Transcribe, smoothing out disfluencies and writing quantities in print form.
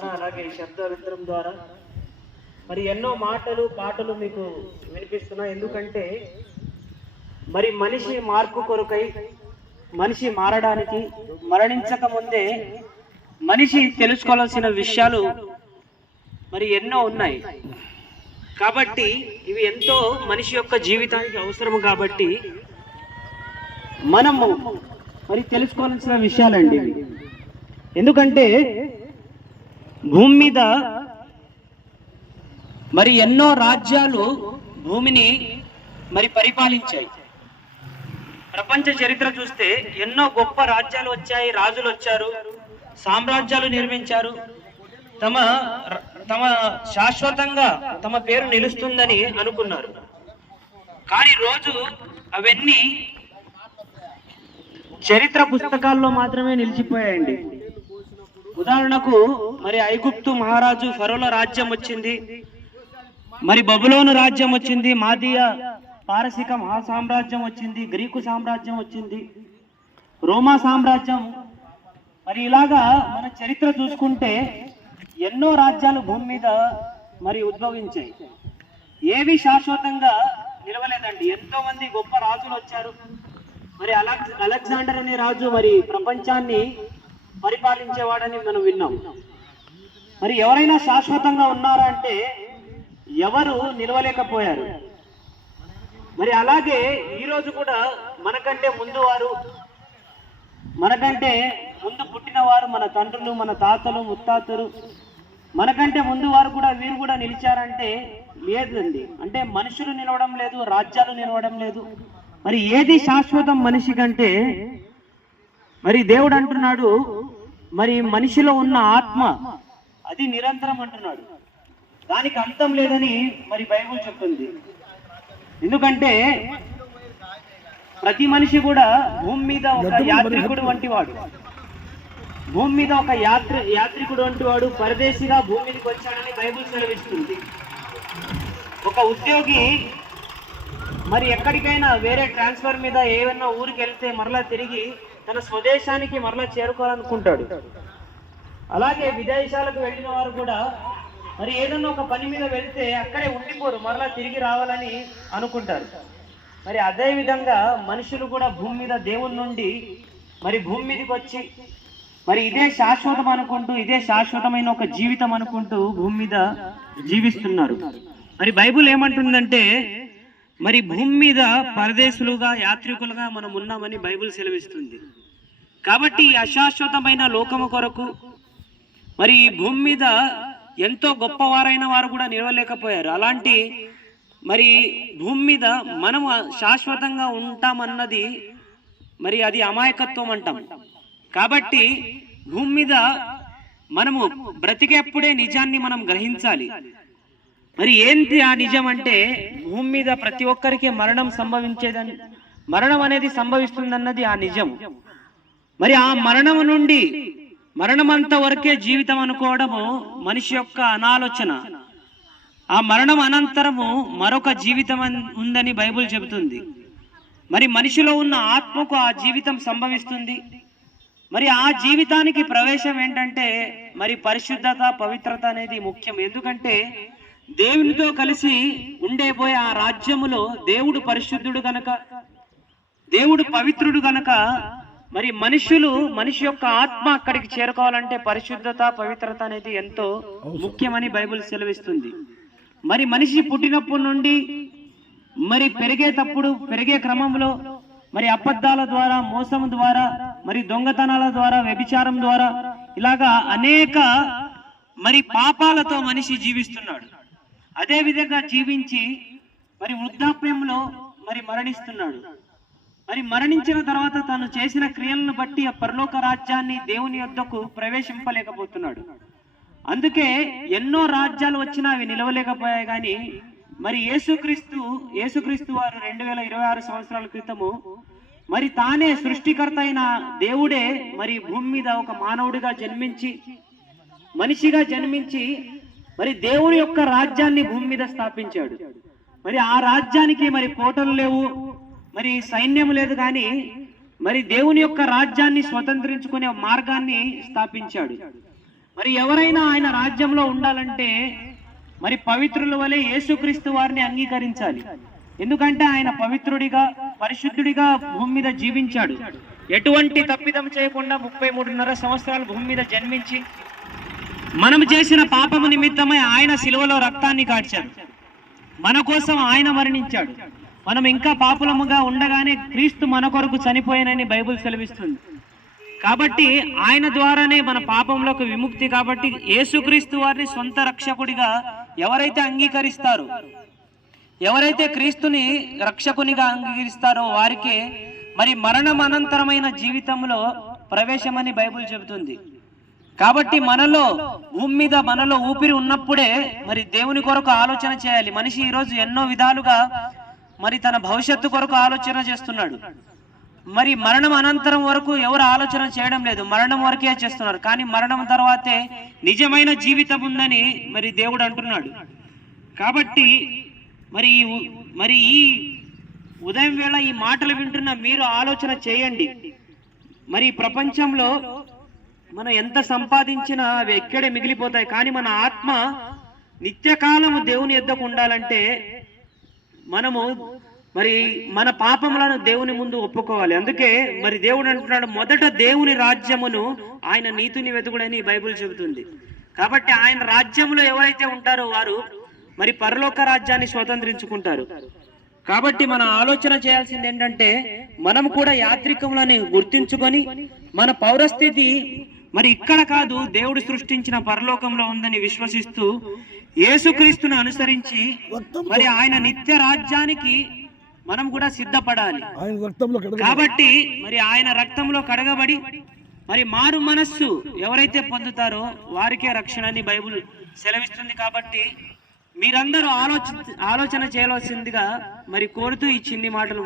ద్వారా అలాగే శబ్దయంత్రం ద్వారా మరి ఎన్నో మాటలు పాటలు మీకు వినిపిస్తున్నా. ఎందుకంటే మరి మనిషి మార్పు కొరకై, మనిషి మారడానికి, మరణించక ముందే మనిషి తెలుసుకోవాల్సిన విషయాలు మరి ఎన్నో ఉన్నాయి. కాబట్టి ఇవి ఎంతో మనిషి యొక్క జీవితానికి అవసరము. కాబట్టి మనము మరి తెలుసుకోవాల్సిన విషయాలండి. ఎందుకంటే భూమి మీద మరి ఎన్నో రాజ్యాలు భూమిని మరి పరిపాలించాయి. ప్రపంచ చరిత్ర చూస్తే ఎన్నో గొప్ప రాజ్యాలు వచ్చాయి, రాజులు వచ్చారు, సామ్రాజ్యాలు నిర్మించారు. తమ శాశ్వతంగా తమ పేరు నిలుస్తుందని అనుకున్నారు. కానీ రోజు అవన్నీ చరిత్ర పుస్తకాల్లో మాత్రమే నిలిచిపోయాయండి. ఉదాహరణకు మరి ఐగుప్తు మహారాజు ఫరోల రాజ్యం వచ్చింది, మరి బబులోను రాజ్యం వచ్చింది, మాదియ పారసిక మహాసామ్రాజ్యం వచ్చింది, గ్రీకు సామ్రాజ్యం వచ్చింది, రోమా సామ్రాజ్యం. మరి ఇలాగా మన చరిత్ర చూసుకుంటే ఎన్నో రాజ్యాలు భూమి మీద మరి ఉద్భవించాయి. ఏవి శాశ్వతంగా నిలవలేదండి. ఎంతో మంది గొప్ప రాజులు వచ్చారు. మరి అలెగ్జాండర్ అనే రాజు మరి ప్రపంచాన్ని పరిపాలించేవాడని మనం విన్నాం. మరి ఎవరైనా శాశ్వతంగా ఉన్నారా అంటే ఎవరు నిలవలేకపోయారు. మరి అలాగే ఈరోజు కూడా మనకంటే ముందు పుట్టిన వారు, మన తండ్రులు, మన తాతలు, ముత్తాతలు, మనకంటే ముందు వారు కూడా వీరు కూడా నిలిచారంటే లేదండి. అంటే మనుషులు నిలవడం లేదు, రాజ్యాలు నిలవడం లేదు. మరి ఏది శాశ్వతం మనిషి కంటే? మరి దేవుడు అంటున్నాడు, మరి మనిషిలో ఉన్న ఆత్మ అది నిరంతరం అంటున్నాడు, దానికి అంతం లేదని మరి బైబిల్ చెప్తుంది. ఎందుకంటే ప్రతి మనిషి కూడా భూమి మీద ఒక యాత్రికుడు వంటి వాడు, భూమి మీద ఒక యాత్రికుడు వంటి వాడు, పరదేశిగా భూమి మీదకి వచ్చాడని బైబిల్ సెలవిస్తుంది. ఒక ఉద్యోగి మరి ఎక్కడికైనా వేరే ట్రాన్స్ఫర్ మీద ఏమన్నా ఊరికి వెళ్తే మరలా తిరిగి తన స్వదేశానికి మరలా చేరుకోవాలనుకుంటాడు. అలాగే విదేశాలకు వెళ్ళిన వారు కూడా మరి ఏదన్నా ఒక పని మీద వెళ్తే అక్కడే ఉండిపోరు, మరలా తిరిగి రావాలని అనుకుంటారు. మరి అదే విధంగా మనుషులు కూడా భూమి మీద దేవుని నుండి మరి భూమి మీదకి వచ్చి మరి ఇదే శాశ్వతం అనుకుంటూ, ఇదే శాశ్వతమైన ఒక జీవితం అనుకుంటూ భూమి మీద జీవిస్తున్నారు. మరి బైబిల్ ఏమంటుందంటే మరి భూమి మీద పరదేశులుగా, యాత్రికులుగా మనం ఉన్నామని బైబిల్ సెలవిస్తుంది. కాబట్టి అశాశ్వతమైన లోకము కొరకు మరి భూమి మీద ఎంతో గొప్పవారైన వారు కూడా నిలవలేకపోయారు. అలాంటి మరి భూమి మీద మనం శాశ్వతంగా ఉంటామన్నది మరి అది అమాయకత్వం అంటాం. కాబట్టి భూమి మీద మనము బ్రతికేప్పుడే నిజాన్ని మనం గ్రహించాలి. మరి ఏంటి ఆ నిజం అంటే భూమి మీద ప్రతి ఒక్కరికి మరణం సంభవించేదని, మరణం అనేది సంభవిస్తుందన్నది ఆ నిజం. మరి ఆ మరణం నుండి మరణమంత వరకే జీవితం అనుకోవడము మనిషి యొక్క అనాలోచన. ఆ మరణం అనంతరము మరొక జీవితం ఉందని బైబిల్ చెబుతుంది. మరి మనిషిలో ఉన్న ఆత్మకు ఆ జీవితం సంభవిస్తుంది. మరి ఆ జీవితానికి ప్రవేశం ఏంటంటే మరి పరిశుద్ధత, పవిత్రత అనేది ముఖ్యం. ఎందుకంటే దేవునితో కలిసి ఉండేపోయే ఆ రాజ్యములో దేవుడు పరిశుద్ధుడు గనక, దేవుడు పవిత్రుడు గనక మరి మనిషి యొక్క ఆత్మ అక్కడికి చేరుకోవాలంటే పరిశుద్ధత, పవిత్రత అనేది ఎంతో ముఖ్యమని బైబిల్ సెలవిస్తుంది. మరి మనిషి పుట్టినప్పటి నుండి మరి పెరిగే క్రమంలో మరి అబద్ధాల ద్వారా, మోసం ద్వారా, మరి దొంగతనాల ద్వారా, వ్యభిచారం ద్వారా ఇలాగా అనేక మరి పాపాలతో మనిషి జీవిస్తున్నాడు. అదే విధంగా జీవించి మరి వృద్ధాప్యంలో మరి మరణిస్తున్నాడు. మరి మరణించిన తర్వాత తను చేసిన క్రియలను బట్టి ఆ పరలోక రాజ్యాన్ని దేవుని యొద్దకు ప్రవేశింపలేకపోతున్నాడు. అందుకే ఎన్నో రాజ్యాలు వచ్చినా అవి నిలవలేకపోయాయి. కానీ మరి యేసుక్రీస్తు వారు 2026 సంవత్సరాల క్రితము మరి తానే సృష్టికర్త అయిన దేవుడే మరి భూమి మీద ఒక మానవుడిగా జన్మించి, మనిషిగా జన్మించి మరి దేవుని యొక్క రాజ్యాన్ని భూమి మీద స్థాపించాడు. మరి ఆ రాజ్యానికి మరి కోటలు లేవు, మరి సైన్యం లేదు, కానీ మరి దేవుని యొక్క రాజ్యాన్ని స్వతంత్రించుకునే మార్గాన్ని స్థాపించాడు. మరి ఎవరైనా ఆయన రాజ్యంలో ఉండాలంటే మరి పవిత్రుల వలె యేసుక్రీస్తు వారిని అంగీకరించాలి. ఎందుకంటే ఆయన పవిత్రుడిగా పరిశుద్ధుడిగా భూమి మీద జీవించాడు. ఎటువంటి తప్పిదం చేయకుండా 33.5 సంవత్సరాలు భూమి మీద జన్మించి మనం చేసిన పాపము నిమిత్తమై ఆయన శిలువలో రక్తాన్ని కార్చాడు. మన కోసం ఆయన మరణించాడు. మనం ఇంకా పాపులముగా ఉండగానే క్రీస్తు మన కొరకు చనిపోయానని బైబిల్ సెలవిస్తుంది. కాబట్టి ఆయన ద్వారానే మన పాపంలోకి విముక్తి. కాబట్టి యేసుక్రీస్తు వారిని సొంత రక్షకుడిగా ఎవరైతే అంగీకరిస్తారో, ఎవరైతే క్రీస్తుని రక్షకునిగా అంగీకరిస్తారో వారికే మరి మరణం అనంతరమైన జీవితంలో ప్రవేశమని బైబిల్ చెబుతుంది. కాబట్టి మనలో భూమి మీద మనలో ఊపిరి ఉన్నప్పుడే మరి దేవుని కొరకు ఆలోచన చేయాలి. మనిషి ఈరోజు ఎన్నో విధాలుగా మరి తన భవిష్యత్తు కొరకు ఆలోచన చేస్తున్నాడు. మరి మరణం అనంతరం వరకు ఎవరు ఆలోచన చేయడం లేదు, మరణం వరకే చేస్తున్నారు. కానీ మరణం తర్వాతే నిజమైన జీవితం ఉందని మరి దేవుడు అంటున్నాడు. కాబట్టి మరి ఈ ఉదయం వేళ ఈ మాటలు వింటున్న మీరు ఆలోచన చేయండి. మరి ప్రపంచంలో మనం ఎంత సంపాదించినా అవి ఎక్కడే మిగిలిపోతాయి. కానీ మన ఆత్మ నిత్యకాలము దేవుని యొద్దకు ఉండాలంటే మనము మరి మన పాపములను దేవుని ముందు ఒప్పుకోవాలి. అందుకే మరి దేవుడు అంటున్నాడు, మొదట దేవుని రాజ్యమును ఆయన నీతిని వెతుకుడని బైబిల్ చెబుతుంది. కాబట్టి ఆయన రాజ్యంలో ఎవరైతే ఉంటారో వారు మరి పరలోక రాజ్యాన్ని స్వతంత్రించుకుంటారు. కాబట్టి మన ఆలోచన చేయాల్సింది ఏంటంటే మనం కూడా యాత్రికములని గుర్తించుకొని మన పౌరస్థితి మరి ఇక్కడ కాదు, దేవుడు సృష్టించిన పరలోకంలో ఉందని విశ్వసిస్తూ యేసుక్రీస్తును అనుసరించి మరి ఆయన నిత్య రాజ్యానికి మనం కూడా సిద్ధపడాలి. కాబట్టి మరి ఆయన రక్తంలో కడగబడి మరి మారు మనస్సు ఎవరైతే పొందుతారో వారికే రక్షణ అని బైబిల్ సెలవిస్తుంది. కాబట్టి మీరందరూ ఆలోచన చేయవలసిందిగా మరి కోరుతూ ఈ చిన్ని మాటలు